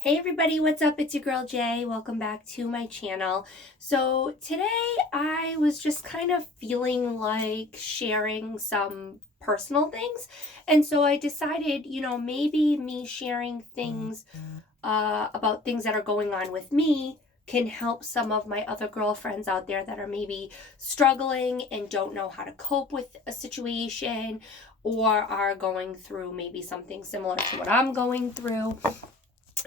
Hey everybody, what's up? It's your girl Jay. Welcome back to my channel. So today I was just kind of feeling like sharing some personal things. And so I decided, maybe me sharing things about things that are going on with me can help some of my other girlfriends out there that are maybe struggling and don't know how to cope with a situation or are going through maybe something similar to what I'm going through.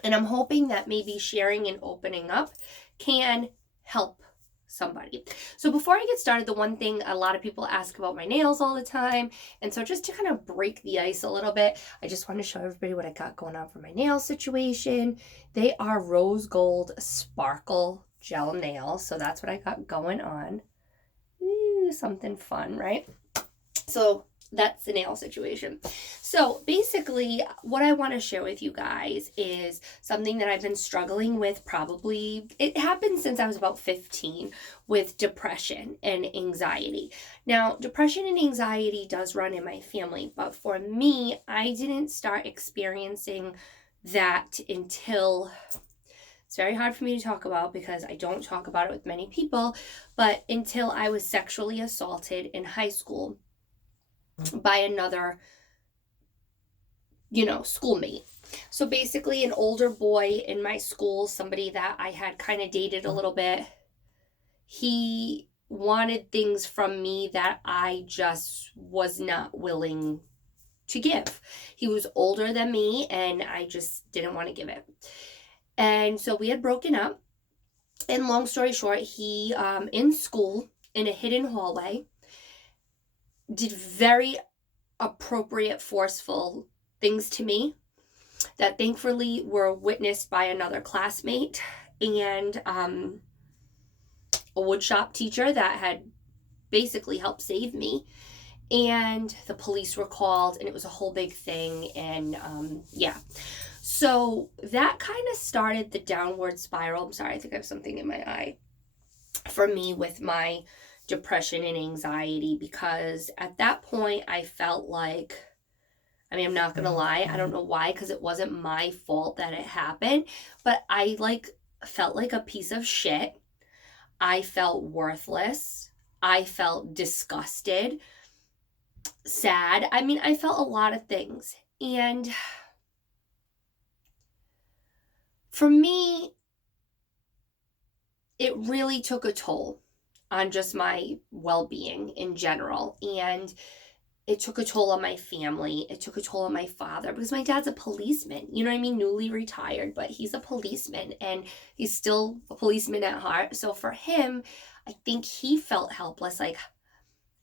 And I'm hoping that maybe sharing and opening up can help somebody. So before I get started, the one thing a lot of people ask about my nails all the time. And so just to kind of break the ice a little bit, I just want to show everybody what I got going on for my nail situation. They are rose gold sparkle gel nails. So that's what I got going on. Ooh, something fun, right? So that's the nail situation. So basically, what I want to share with you guys is something that I've been struggling with probably, it happened since I was about 15 with depression and anxiety. Now, depression and anxiety does run in my family, but for me, I didn't start experiencing that until it's very hard for me to talk about because I don't talk about it with many people, but until I was sexually assaulted in high school by another, schoolmate. So basically, an older boy in my school, somebody that I had kind of dated a little bit, he wanted things from me that I just was not willing to give. He was older than me, and I just didn't want to give it. And so we had broken up. And long story short, he, in school, in a hidden hallway, did very appropriate, forceful things to me that thankfully were witnessed by another classmate and a woodshop teacher that had basically helped save me. And the police were called, and it was a whole big thing. And yeah. So that kind of started the downward spiral. I'm sorry, I think I have something in my eye. For me with my depression and anxiety, because at that point I felt like, I'm not going to lie, I don't know why, because it wasn't my fault that it happened, but I felt like a piece of shit. I felt worthless. I felt disgusted, sad. I felt a lot of things. And for me, it really took a toll on just my well-being in general. And it took a toll on my family. It took a toll on my father because my dad's a policeman, you know what I mean? Newly retired, but he's a policeman and he's still a policeman at heart. So for him, I think he felt helpless. Like,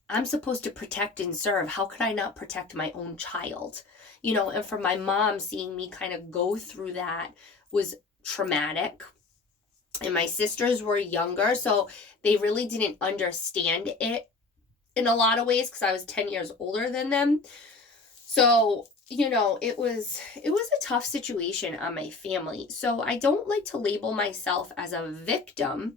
I'm supposed to protect and serve. How could I not protect my own child? And for my mom, seeing me kind of go through that was traumatic. And my sisters were younger, so they really didn't understand it in a lot of ways because I was 10 years older than them. So, it was a tough situation on my family. So I don't like to label myself as a victim.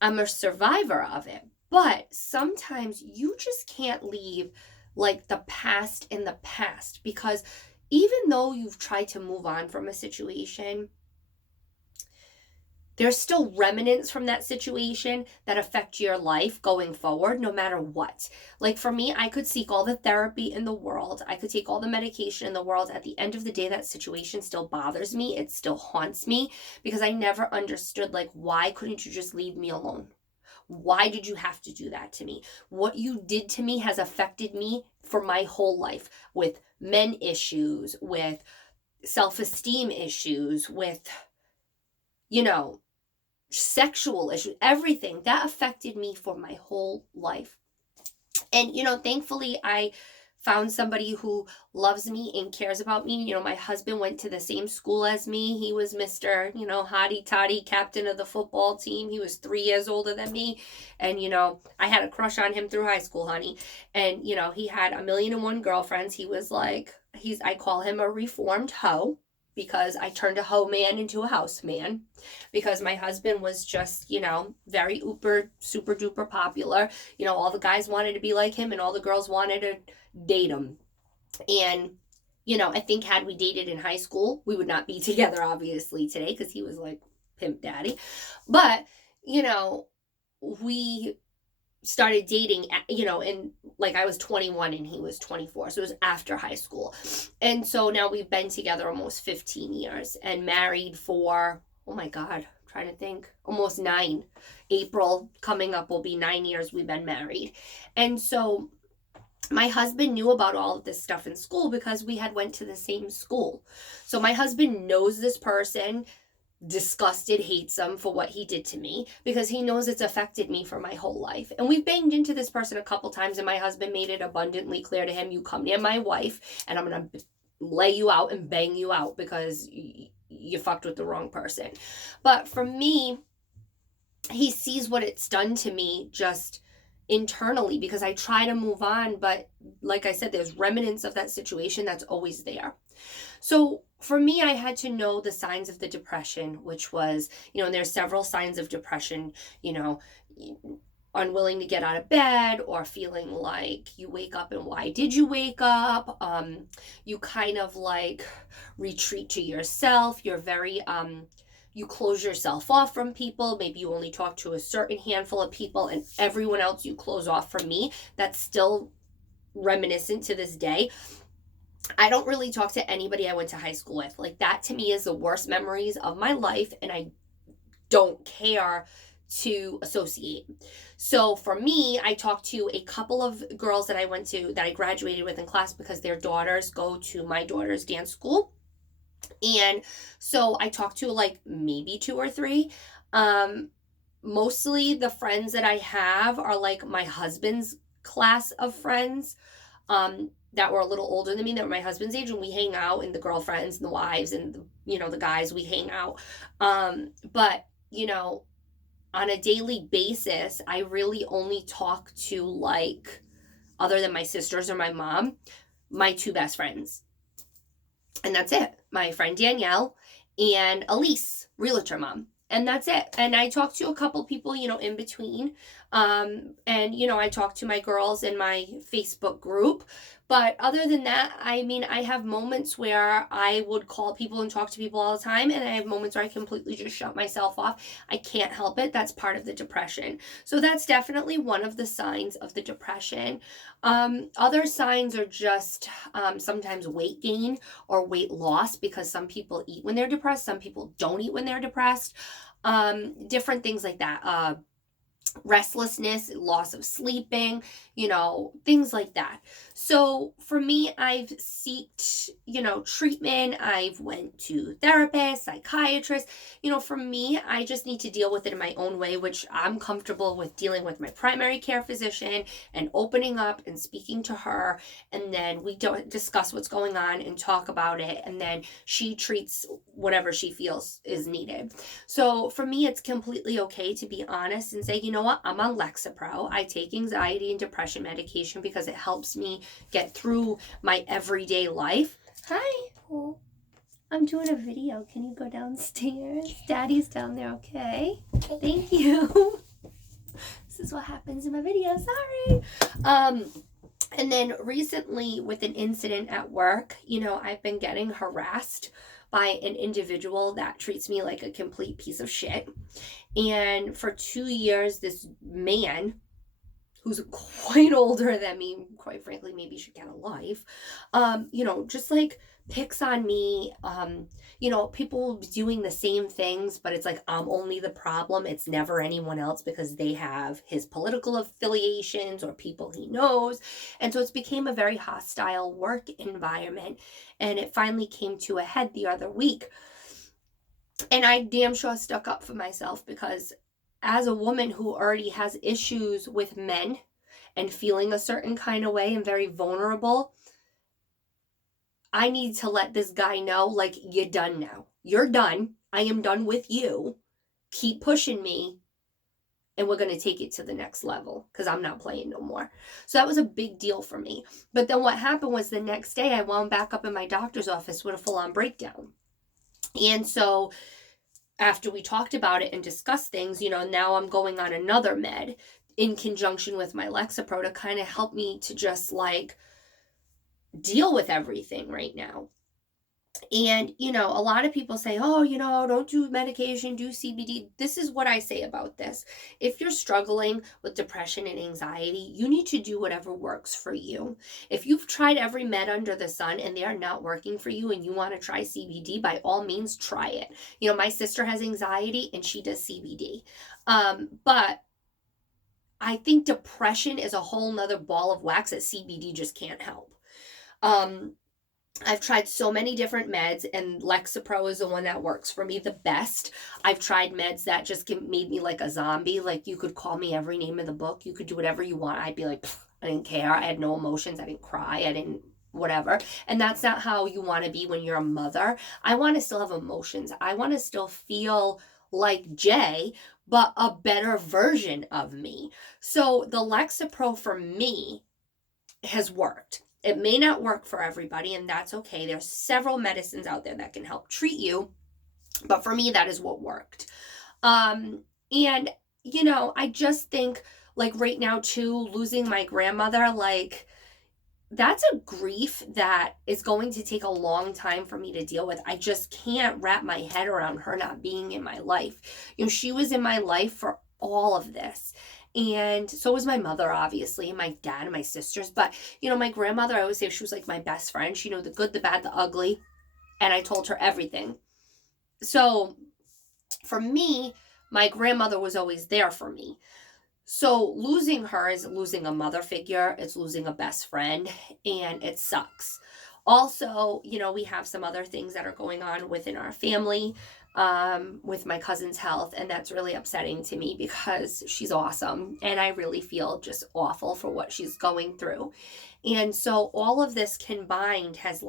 I'm a survivor of it. But sometimes you just can't leave like the past in the past, because even though you've tried to move on from a situation, there's still remnants from that situation that affect your life going forward, no matter what. Like for me, I could seek all the therapy in the world. I could take all the medication in the world. At the end of the day, that situation still bothers me. It still haunts me because I never understood, like, why couldn't you just leave me alone? Why did you have to do that to me? What you did to me has affected me for my whole life, with men issues, with self-esteem issues, with, sexual issues, everything that affected me for my whole life. And thankfully I found somebody who loves me and cares about me. My husband went to the same school as me. He was Mr. Hottie Toddy, captain of the football team. He was 3 years older than me. And I had a crush on him through high school, honey. And he had 1,000,001 girlfriends. He was like, I call him a reformed hoe, because I turned a hoe man into a house man, because my husband was just, very super duper popular. All the guys wanted to be like him and all the girls wanted to date him. And, I think had we dated in high school, we would not be together, obviously, today, because he was like pimp daddy. But, we started dating, and like I was 21 and he was 24. So it was after high school. And so now we've been together almost 15 years and married for, oh my God, I'm trying to think, almost 9. April coming up will be 9 years we've been married. And so my husband knew about all of this stuff in school because we had went to the same school. So my husband knows this person, disgusted, hates him for what he did to me because he knows it's affected me for my whole life. And we've banged into this person a couple times, and my husband made it abundantly clear to him, you come near my wife and I'm going to lay you out and bang you out because you fucked with the wrong person. But for me, he sees what it's done to me just internally because I try to move on, but like I said, there's remnants of that situation that's always there. So for me, I had to know the signs of the depression, which was, and there's several signs of depression, unwilling to get out of bed, or feeling like you wake up and why did you wake up? You kind of like retreat to yourself. You're very, you close yourself off from people. Maybe you only talk to a certain handful of people, and everyone else you close off from me. That's still reminiscent to this day. I don't really talk to anybody I went to high school with. Like, that to me is the worst memories of my life, and I don't care to associate. So for me, I talked to a couple of girls that I graduated with in class because their daughters go to my daughter's dance school. And so I talked to like maybe 2 or 3. Mostly the friends that I have are like my husband's class of friends. That were a little older than me, that were my husband's age, and we hang out, and the girlfriends and the wives and the guys, we hang out. But on a daily basis, I really only talk to, like, other than my sisters or my mom, my 2 best friends. And that's it. My friend Danielle and Elise, realtor mom. And that's it. And I talked to a couple people, in between. And, I talked to my girls in my Facebook group. But other than that, I mean, I have moments where I would call people and talk to people all the time. And I have moments where I completely just shut myself off. I can't help it. That's part of the depression. So that's definitely one of the signs of the depression. Other signs are just sometimes weight gain or weight loss, because some people eat when they're depressed. Some people don't eat when they're depressed. Different things like that. Restlessness, loss of sleeping, things like that. So for me, I've sought, treatment. I've went to therapists, psychiatrists. For me, I just need to deal with it in my own way, which I'm comfortable with dealing with my primary care physician and opening up and speaking to her. And then we don't discuss what's going on and talk about it. And then she treats whatever she feels is needed. So for me, it's completely okay to be honest and say, you know what, I'm on Lexapro. I take anxiety and depression medication because it helps me get through my everyday life. Hi. Oh, I'm doing a video. Can you go downstairs? Daddy's down there, okay? Thank you. This is what happens in my video. Sorry. And then recently with an incident at work, I've been getting harassed by an individual that treats me like a complete piece of shit. And for 2 years, this man, who's quite older than me, quite frankly, maybe should get a life, just like picks on me. People doing the same things, but it's like I'm only the problem. It's never anyone else because they have his political affiliations or people he knows. And so it's became a very hostile work environment. And it finally came to a head the other week. And I damn sure stuck up for myself, because as a woman who already has issues with men and feeling a certain kind of way and very vulnerable, I need to let this guy know, like, you're done now. You're done. I am done with you. Keep pushing me, and we're going to take it to the next level, because I'm not playing no more. So that was a big deal for me. But then what happened was the next day I wound back up in my doctor's office with a full-on breakdown. And so after we talked about it and discussed things, now I'm going on another med in conjunction with my Lexapro to kind of help me to just like deal with everything right now. And, a lot of people say, oh, don't do medication, do CBD. This is what I say about this. If you're struggling with depression and anxiety, you need to do whatever works for you. If you've tried every med under the sun and they are not working for you and you want to try CBD, by all means, try it. My sister has anxiety and she does CBD. But I think depression is a whole nother ball of wax that CBD just can't help. I've tried so many different meds, and Lexapro is the one that works for me the best. I've tried meds that just made me like a zombie. Like, you could call me every name of the book. You could do whatever you want. I'd be like, I didn't care. I had no emotions. I didn't cry. I didn't whatever. And that's not how you want to be when you're a mother. I want to still have emotions. I want to still feel like Jay, but a better version of me. So the Lexapro for me has worked. It may not work for everybody, and that's okay. There's several medicines out there that can help treat you, but for me, that is what worked. And, I just think, like, right now, too, losing my grandmother, like, that's a grief that is going to take a long time for me to deal with. I just can't wrap my head around her not being in my life. She was in my life for all of this. And so was my mother, obviously, and my dad and my sisters. But, my grandmother, I always say she was like my best friend. She knew the good, the bad, the ugly. And I told her everything. So for me, my grandmother was always there for me. So losing her is losing a mother figure. It's losing a best friend. And it sucks. Also, we have some other things that are going on within our family. With my cousin's health, and that's really upsetting to me because she's awesome and I really feel just awful for what she's going through. And so all of this combined has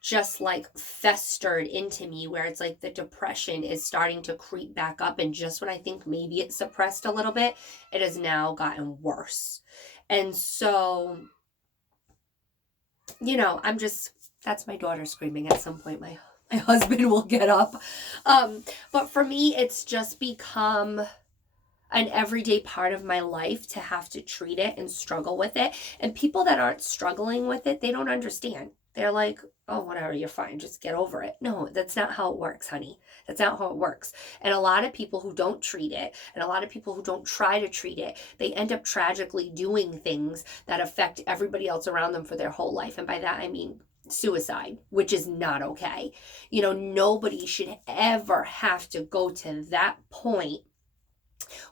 just festered into me, where it's like the depression is starting to creep back up, and just when I think maybe it's suppressed a little bit, it has now gotten worse. And so, that's my daughter screaming. At some point my husband will get up. But for me, it's just become an everyday part of my life to have to treat it and struggle with it. And people that aren't struggling with it, they don't understand. They're like, oh, whatever, you're fine. Just get over it. No, that's not how it works, honey. That's not how it works. And a lot of people who don't treat it, and a lot of people who don't try to treat it, they end up tragically doing things that affect everybody else around them for their whole life. And by that, I mean suicide, which is not okay. Nobody should ever have to go to that point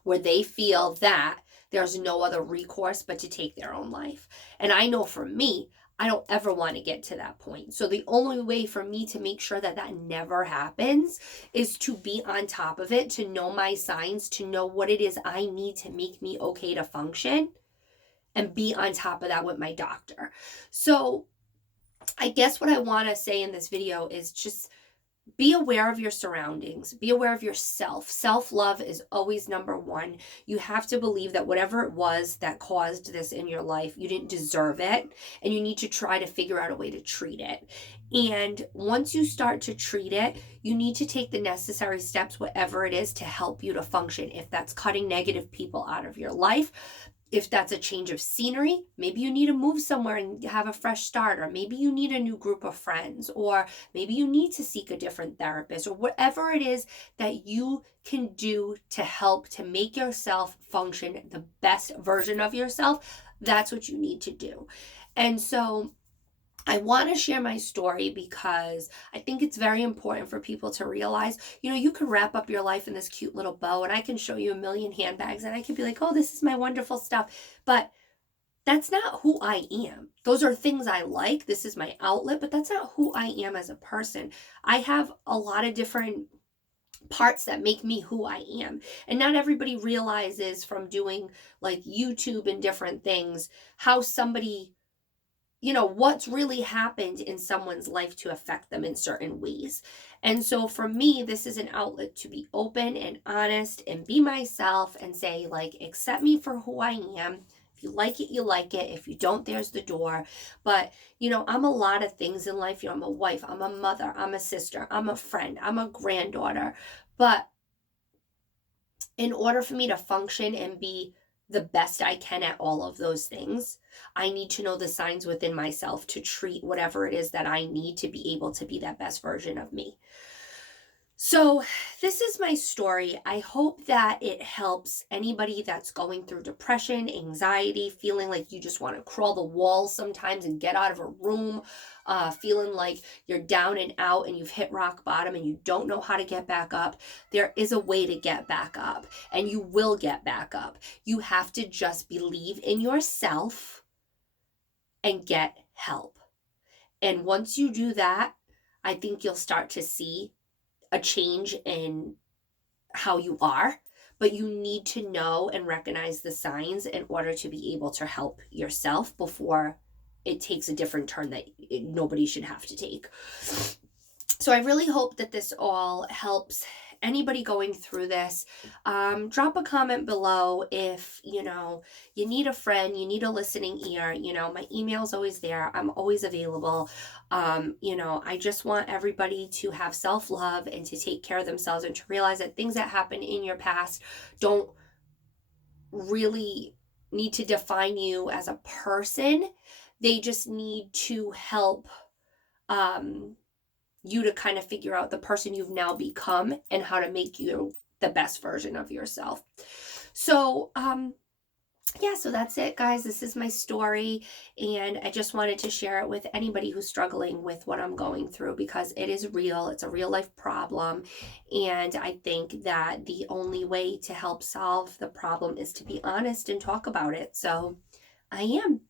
where they feel that there's no other recourse but to take their own life. And I know for me, I don't ever want to get to that point. So the only way for me to make sure that that never happens is to be on top of it, to know my signs, to know what it is I need to make me okay to function, and be on top of that with my doctor. So I guess what I want to say in this video is just be aware of your surroundings. Be aware of yourself. Self-love is always number one. You have to believe that whatever it was that caused this in your life, you didn't deserve it, and you need to try to figure out a way to treat it. And once you start to treat it, you need to take the necessary steps, whatever it is, to help you to function. If that's cutting negative people out of your life, if that's a change of scenery, maybe you need to move somewhere and have a fresh start, or maybe you need a new group of friends, or maybe you need to seek a different therapist, or whatever it is that you can do to help to make yourself function the best version of yourself, that's what you need to do. And so I want to share my story because I think it's very important for people to realize, you can wrap up your life in this cute little bow, and I can show you a million handbags and I can be like, oh, this is my wonderful stuff. But that's not who I am. Those are things I like. This is my outlet, but that's not who I am as a person. I have a lot of different parts that make me who I am. And not everybody realizes from doing like YouTube and different things how somebody, what's really happened in someone's life to affect them in certain ways. And so for me, this is an outlet to be open and honest and be myself and say, like, accept me for who I am. If you like it, you like it. If you don't, there's the door. But, I'm a lot of things in life. I'm a wife, I'm a mother, I'm a sister, I'm a friend, I'm a granddaughter. But in order for me to function and be the best I can at all of those things. I need to know the signs within myself to treat whatever it is that I need to be able to be that best version of me. So, this is my story. I hope that it helps anybody that's going through depression, anxiety, feeling like you just want to crawl the walls sometimes and get out of a room, feeling like you're down and out and you've hit rock bottom and you don't know how to get back up. There is a way to get back up, and you will get back up. You have to just believe in yourself and get help. And once you do that, I think you'll start to see a change in how you are, but you need to know and recognize the signs in order to be able to help yourself before it takes a different turn that nobody should have to take. So I really hope that this all helps anybody going through this. Drop a comment below if you need a friend, you need a listening ear. My email's always there. I'm always available. I just want everybody to have self-love and to take care of themselves and to realize that things that happen in your past don't really need to define you as a person. They just need to help you to kind of figure out the person you've now become and how to make you the best version of yourself. So, so that's it, guys. This is my story, and I just wanted to share it with anybody who's struggling with what I'm going through, because it is real. It's a real life problem, and I think that the only way to help solve the problem is to be honest and talk about it. So I am.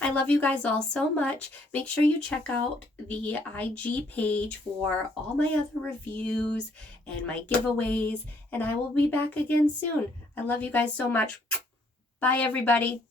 I love you guys all so much. Make sure you check out the IG page for all my other reviews and my giveaways, and I will be back again soon. I love you guys so much. Bye, everybody.